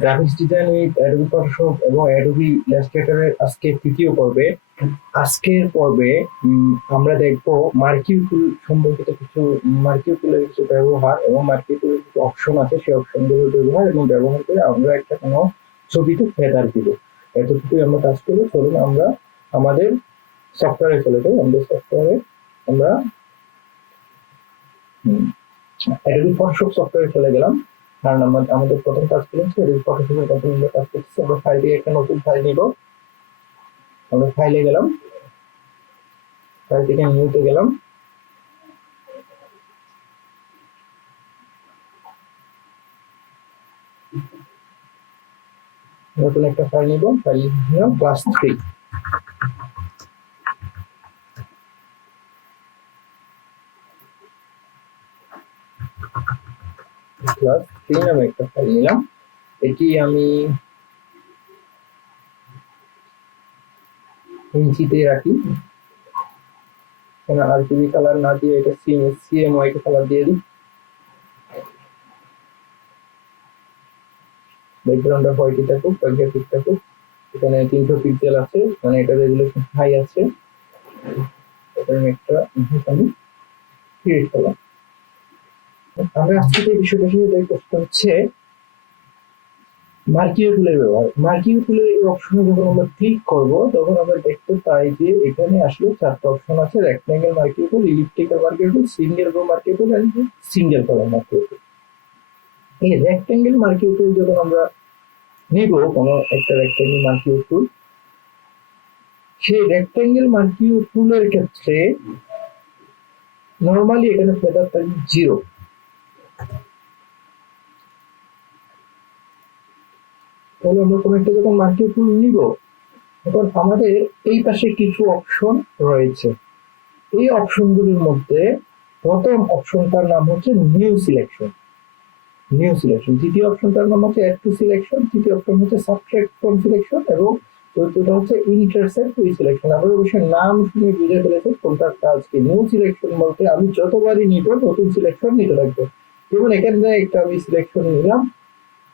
Graphics design with Adobe Photoshop এবং Adobe ইলাস্ট্রেটরের আজকে তৃতীয় পর্বে। আজকের পর্বে আমরা দেখব মার্কিউ টুল সম্পর্কিত কিছু, মার্কিউ টুলের কিছু ব্যবহার এবং মার্কিউ টুলের কিছু অপশন আছে, সেই অপশনগুলোর ব্যবহার এবং ব্যবহার করে আমরা একটা কোনো ছবিতে ফেদার দিব। এতটুকুই আমরা কাজ করবো। চলুন আমরা আমাদের সফটওয়্যারে চলে যাই। আমাদের সফটওয়্যারে আমরা অ্যাডোবি ফটোশপ সফটওয়্যারে চলে গেলাম, কারণ আমাদের প্রথম কাজ হচ্ছে অ্যাডোবি ফটোশপের কথা আমরা কাজ করতেছি। আমরা ফাইল দিয়ে একটা নতুন ফাইল নিব। আমরা ফাইলে গেলাম, ফাইল থেকে নিউতে গেলাম, নতুন একটা ফাইল নিব। ফাইল নিলাম ক্লাস 3। ক্লাস 3 নামে একটা ফাইল নিলাম। এটি আমি ইঞ্চিতে রাখি, কেন আরজিবি কালার না দিয়ে এটা সিএমওয়াই কালার দিয়ে দিই। ব্যাকগ্রাউন্ডটা হোয়াইট থাকুক, ব্যাকগ্রাউন্ড ঠিক থাকুক। এখানে 300 পিক্সেল আছে, মানে এটা রেজুলেশন হাই আছে। এটা একটা আমি ক্রিয়েট করলাম। আমরা আজকে যে বিষয়টা নিয়ে দেখব সেটা হচ্ছে মার্কিউ টুলের ব্যবহার। মার্কিউ টুলের এই অপশনে যখন আমরা ক্লিক করব তখন আমরা দেখতে পাই যে এখানে আসলে 4টা অপশন আছে: rectangle marquee tool, elliptical marquee tool, single row marquee tool and single column marquee tool. এই রেক্টেঙ্গেল মার্কিউ টুল যখন আমরা নিব, কোনো একটা রেক্টেঙ্গেল মার্কিউ টুল, সেই রেক্টেঙ্গেল মার্কিউ টুলের ক্ষেত্রে নরমালি এখানে ফেদার থাকে 0। তাহলে আমরা কোনো একটা যখন মার্কিউ টুল নিব তখন আমাদের এই পাশে কিছু অপশন রয়েছে। এই অপশনগুলোর মধ্যে প্রথম অপশনটার নাম হচ্ছে নিউ সিলেকশন। New selection. দ্বিতীয় অপশনটার নাম হচ্ছে অ্যাড টু সিলেকশন। তৃতীয় অপশন হচ্ছে সাবট্রাক্ট ফ্রম সিলেকশন এবং চতুর্থটা হচ্ছে ইন্টারসেক্ট উইথ সিলেকশন। আমরা অবশ্যই নাম শুনে বুঝে ফেলেছি কোনটার কাজ কি। নিউ সিলেকশন বলতে আমি যতবারই নিব নতুন সিলেকশন নিতে থাকবো। যেমন এখানে একটা আমি সিলেকশন নিলাম,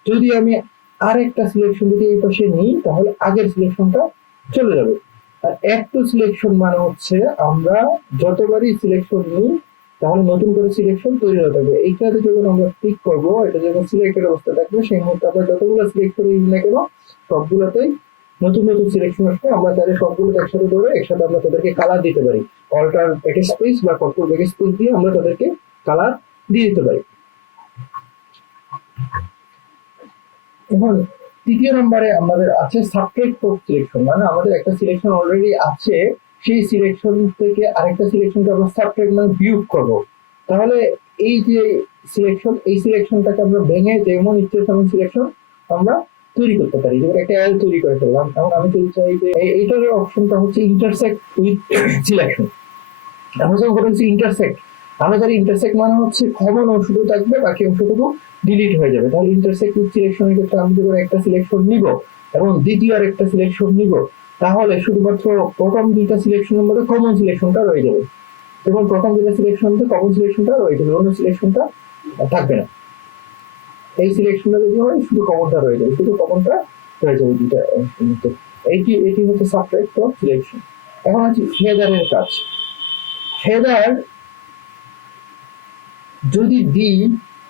যদি আমি আরেকটা সিলেকশন যদি এই পাশে নিই তাহলে আগের সিলেকশনটা চলে যাবে। আর অ্যাড টু সিলেকশন মানে হচ্ছে আমরা যতবারই সিলেকশন নিই তাহলে নতুন করে সিলেকশন তৈরি হতে থাকবে। এইটাতে যখন আমরা ক্লিক করবো, এটা যখন সিলেক্টেড অবস্থা থাকবে সেই মুহূর্তে আমরা যতগুলো সিলেকশন নিই না কেন সবগুলোতেই নতুন নতুন সিলেকশন আসবে। আমরা চাইলে সবগুলোতে একসাথে ধরে একসাথে আমরা তাদেরকে কালার দিতে পারি। অল্টার ব্যাক স্পেস বা কন্ট্রোল ব্যাক স্পেস দিয়ে আমরা তাদেরকে কালার দিয়ে দিতে পারি। এখন তৃতীয় নম্বরে আমাদের আছে সাবট্রাক্ট ফ্রম সিলেকশন, মানে আমাদের একটা সিলেকশন অলরেডি আছে, সেই সিলেকশন থেকে আরেকটা সিলেকশনকে আমরা সাবট্রাক্ট মানে বিয়োগ করব। তাহলে এই যে সিলেকশন, এই সিলেকশনটাকে আমরা ভেঙে যেমন ইচ্ছে তেমন সিলেকশন আমরা তৈরি করতে পারি। যেমন একটা অ্যাল তৈরি করে ফেললাম, এখন আমি যদি চাই যে এইটার অপশনটা হচ্ছে ইন্টারসেক্ট উইথ সিলেকশন। এখন যখন হচ্ছে ইন্টারসেক্ট, আমাদের ইন্টারসেক্ট মানে হচ্ছে কমন অংশটুকু থাকবে, বাকি অংশটুকু ডিলিট হয়ে যাবে। তাহলে ইন্টারসেক্ট উইথ সিলেকশনের ক্ষেত্রে আমি যখন একটা সিলেকশন নিব এবং দ্বিতীয় আর একটা সিলেকশন নিব, তাহলে শুধুমাত্র প্রথম দুইটা সিলেকশনের মধ্যে কমন সিলেকশনটা রয়ে যাবে। এবং প্রথম দুইটা সিলেকশন মধ্যে কমন সিলেকশনটা রয়ে যাবে, অন্য সিলেকশনটা থাকবে না। এই সিলেকশনটা যদি হয় শুধু কমনটা রয়ে যাবে, শুধু কমনটা রয়ে যাবে দুইটা মধ্যে। এটি হচ্ছে সাবট্রাক্ট ফ্রম সিলেকশন। এখন আছে ফেদারের কাজ। ফেদার যদি দিই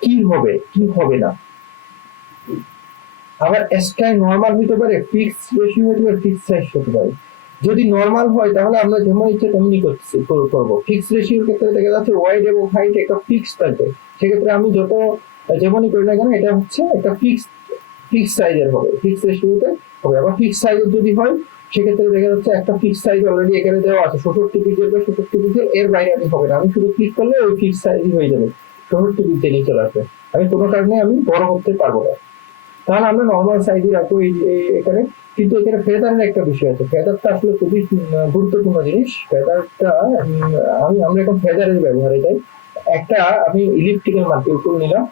কি হবে কি হবে না, আবার স্টাইল নরমাল হতে পারে, ফিক্স রেশিও হতে পারে, ফিক্স সাইজ হতে পারে। যদি নরমাল হয় তাহলে আমরা যেমন ইচ্ছে তেমনি করবো। ফিক্স রেশিওর ক্ষেত্রে দেখা যাচ্ছে ওয়াইড এবং হাইট একটা ফিক্স থাকবে, সেক্ষেত্রে আমি যত যেমনই করি না কেন এটা হচ্ছে একটা ফিক্স সাইজের হবে, ফিক্স রেশিওতে হবে। আবার ফিক্স সাইজের যদি হয় সেক্ষেত্রে দেখা যাচ্ছে একটা ফিক্স সাইজ অলরেডি এখানে দেওয়া আছে 67 পিক্সেল বা 67 পিক্সেল, এর বাইরে আমি হবে না। আমি শুধু ক্লিক করলে ওই ফিক্স সাইজই হয়ে যাবে, 67 পিক্সেলই চলে আসবে। আমি কোনো কারণে আমি বড় করতে পারবো না, তাহলে আমরা নর্মাল সাইজে রাখবো এখানে। কিন্তু এখানে ফেদারের একটা বিষয় আছে। ফেদারটা আসলে খুবই গুরুত্বপূর্ণ জিনিস। ফেদারটা আমরা এখন ফেদারের ব্যবহারে যাই। একটা আমি ইলিপ্টিক্যাল মার্কিউ টুল নিলাম,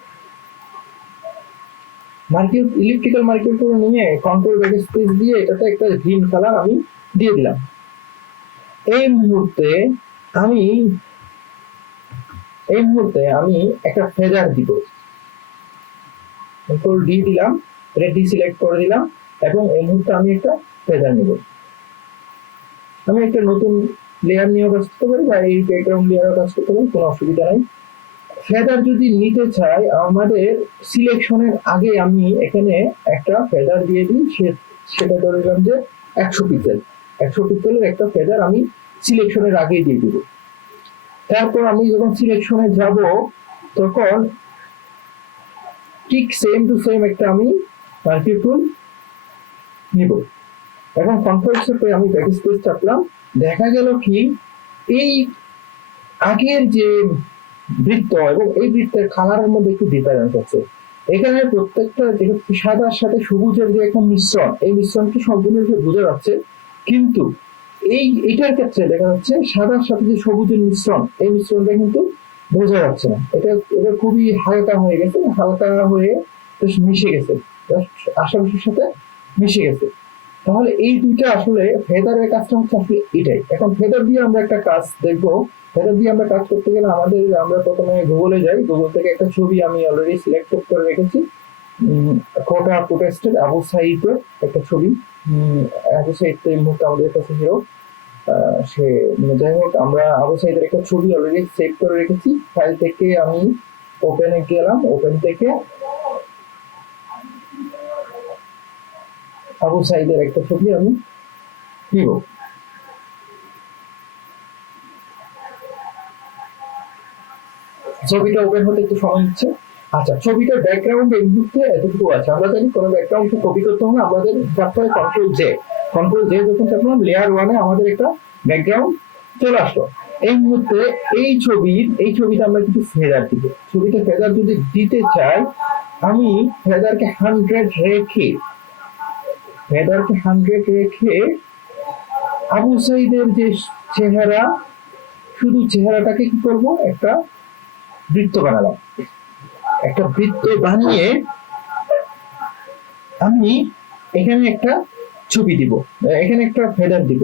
ইলিপ্টিক্যাল মার্কিউ টুল নিয়ে কন্ট্রোল ব্যাক স্পেস দিয়ে এটাতে একটা গ্রিন কালার আমি দিয়ে দিলাম। এই মুহূর্তে আমি একটা ফেদার দিব, কন্ট্রোল ডি দিলাম, এটা ডিসিলেক্ট করে দিলাম এবং এই মুহূর্তে আমি একটা ফেদার নিব। আমি একটা নতুন লেয়ার নিয়েও কাজ করতে পারি বা এই ব্যাকগ্রাউন্ড লেয়ারও কাজ করতে পারি, কোনো অসুবিধা নাই। ফেদার যদি নিতে চাই আমাদের সিলেকশনের আগে আমি এখানে একটা ফেদার দিয়ে দিই, সেটা ধরে নিলাম যে 100 পিক্সেল, 100 পিক্সেলের একটা ফেদার আমি সিলেকশনের আগে দিয়ে দিব। তারপর আমি যখন সিলেকশনে যাব তখন ঠিক সেম টু সেম একটা আমি মার্কি টুল নিব। এখন কন্ট্রোল চেপে আমি ব্যাকস্পেস চাপলাম, দেখা গেল কি এই আগের যে বৃত্ত এবং এই বৃত্তের কালারের মধ্যে একটু ডিফারেন্স আছে। এখানে প্রত্যেকটা সাদার সাথে সবুজের যে একটা মিশ্রণ, এই মিশ্রণটি সম্পূর্ণরূপে বোঝা যাচ্ছে, কিন্তু এটার ক্ষেত্রে দেখা যাচ্ছে সাদার সাথে যে সবুজের মিশ্রণ, এই মিশ্রণটা কিন্তু বোঝা যাচ্ছে না। এটা খুবই হালকা হয়ে গেছে, হালকা হয়ে মিশে গেছে, আশেপাশের সাথে মিশে গেছে। তাহলে এই দুইটা আসলে ফেদারের কাজটা হচ্ছে আসলে এটাই। এখন ফেদার দিয়ে আমরা একটা কাজ দেখবো। ফেদার দিয়ে আমরা কাজ করতে গেলে আমরা প্রথমে গুগলে যাই, গুগল থেকে একটা ছবি আমি অলরেডি সিলেক্ট করে রেখেছি, কোটা প্রোটেস্টেড আবু সাইদের একটা ছবি। আবু সাইদ তো এই মুহূর্তে আমাদের কাছে হিরো, সে যাই হোক, আমরা আবু সাইদের একটা ছবি অলরেডি সেভ করে রেখেছি। ফাইল থেকে আমি ওপেনে গেলাম, ওপেন থেকে আবু সাইদের একটা ছবি আমি নিব। ছবিটা ওপেন হতে একটু সময় নিচ্ছে। আচ্ছা, ছবিটার ব্যাকগ্রাউন্ড এই মুহূর্তে এতটুকু আছে। আমরা জানি কোনো ব্যাকগ্রাউন্ডকে কপি করতে হলে আমাদের চাপতে হয় কন্ট্রোল জে যখন চাপলাম লেয়ার ওয়ানে আমাদের একটা ব্যাকগ্রাউন্ড চলে আসলো। এই মুহূর্তে এই ছবিটা আমরা কিন্তু ফেদার দিব। ছবিতে ফেদার যদি দিতে চাই আমি ফেদারকে 100 রেখে আবু সাইদের যে চেহারা, শুধু চেহারাটাকে কি করব, একটা বৃত্ত বানালাম। একটা বৃত্ত বানিয়ে আমি এখানে একটা ছবি দিব, এখানে একটা ফেদার দিব।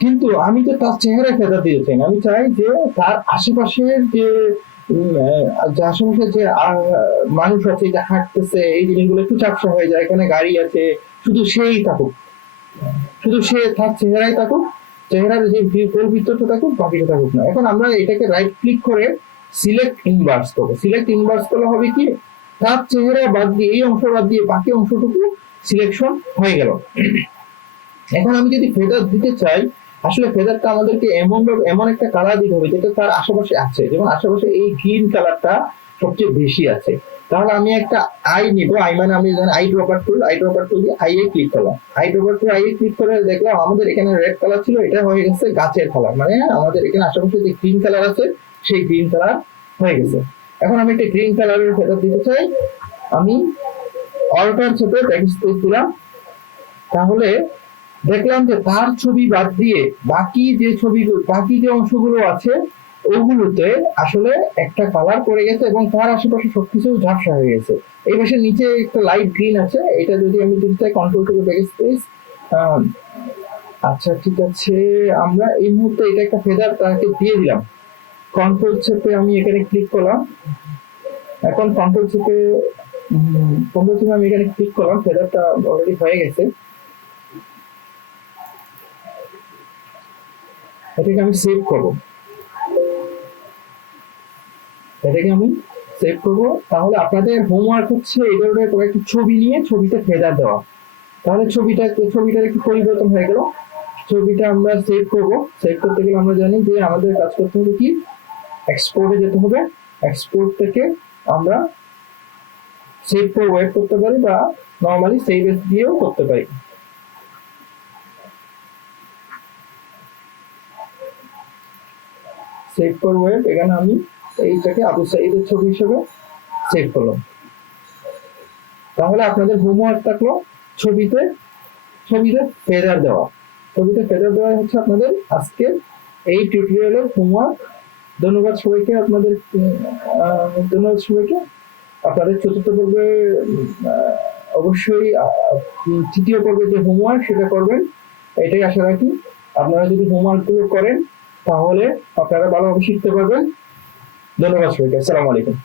কিন্তু আমি তো তার চেহারায় ফেদার দিতে চাই না, আমি চাই যে তার আশেপাশের যে আশেপাশে যে মানুষ আছে, যে হাঁটতেছে, এই জিনিসগুলো একটু চাপসা হয়ে যায়। এখানে গাড়ি আছে, শুধু সেই থাকুক, শুধু সে তার চেহারাই থাকুক, চেহারার যে ভিতরটা থাকুক, বাকিটা থাকুক না। এখন আমরা এটাকে রাইট ক্লিক করে সিলেক্ট ইনভার্স করবো। সিলেক্ট ইনভার্স করলে হবে কি, তার চেহারা বাদ দিয়ে, এই অংশ বাদ দিয়ে বাকি অংশটুকু সিলেকশন হয়ে গেল। এখন আমি যদি ফেদার দিতে চাই, আসলে ফেদারটা আমাদেরকে এমন একটা কালার দিতে হবে যেটা তার আশেপাশে আছে। যেমন আশেপাশে এই গ্রিন কালারটা সবচেয়ে বেশি আছে, তাহলে আমি একটা আই নিব। আই মানে আমি আই ড্রপার টুল দিয়ে আই এ ক্লিক করলাম। আই এ ক্লিক করে দেখলাম আমাদের এখানে রেড কালার ছিল, এটা হয়ে গেছে গাছের কালার, মানে আমাদের এখানে আশেপাশে যে গ্রিন কালার আছে সেই গ্রিন কালার হয়ে গেছে। এখন আমি একটা গ্রিন কালারের ফেদার দিতে চাই, আমি অল্টার চেপে ব্যাকস্পেস দিলাম। তাহলে দেখলাম যে তার ছবি বাদ দিয়ে বাকি যে অংশগুলো আছে ওগুলোতে আসলে একটা কালার পড়ে গেছে এবং তার আশেপাশে সবকিছু ঝাপসা হয়ে গেছে। এই পাশে নিচে একটা লাইট গ্রিন আছে, এটা যদি আমি দিতে চাই কন্ট্রোল থেকে ব্যাকস্পেস। আচ্ছা ঠিক আছে, আমরা এই মুহূর্তে এটা একটা ফেদার তাকে দিয়ে দিলাম। কন্ট্রোল চেপে আমি এখানে ক্লিক করলাম। এখন কন্ট্রোল চেপে আমি এখানে ক্লিক করলাম, ফেদারটা অলরেডি হয়ে গেছে। এটাকে আমি সেভ করব, তাহলে আপনাদের হোমওয়ার্ক হচ্ছে এই ধরনের কয়েকটি ছবি নিয়ে ছবিতে ফেদার দেওয়া। তাহলে ছবিটার একটু পরিবর্তন হয়ে গেল। ছবিটা আমরা সেভ করব। সেভ করতে গেলে আমরা জানি যে আমাদের কাজ করতে হবে কি, এক্সপোর্টে যেতে হবে। এক্সপোর্ট থেকে আমরা সেভ করে ওয়েব করতে পারি বা নর্মালি সেভ এস দিয়েও করতে পারি। সেভ ফর ওয়েব, এখানে আমি এইটাকে আবু সাইদের ছবি হিসেবে সেভ করলাম। তাহলে আপনাদের হোমওয়ার্ক থাকলো ছবিতে ফেদার দেওয়া। হচ্ছে আপনাদের আজকের এই টিউটোরিয়ালের হোমওয়ার্ক। ধন্যবাদ সবাইকে, আপনাদের আপনাদের চতুর্থ পর্বে অবশ্যই তৃতীয় পর্বে যে হোমওয়ার্ক সেটা করবেন, এটাই আশা রাখি। আপনারা যদি হোমওয়ার্ক গুলো করেন তাহলে আপনারা ভালোভাবে শিখতে পারবেন। ধন্যবাদ সবাইকে, আসসালামু আলাইকুম।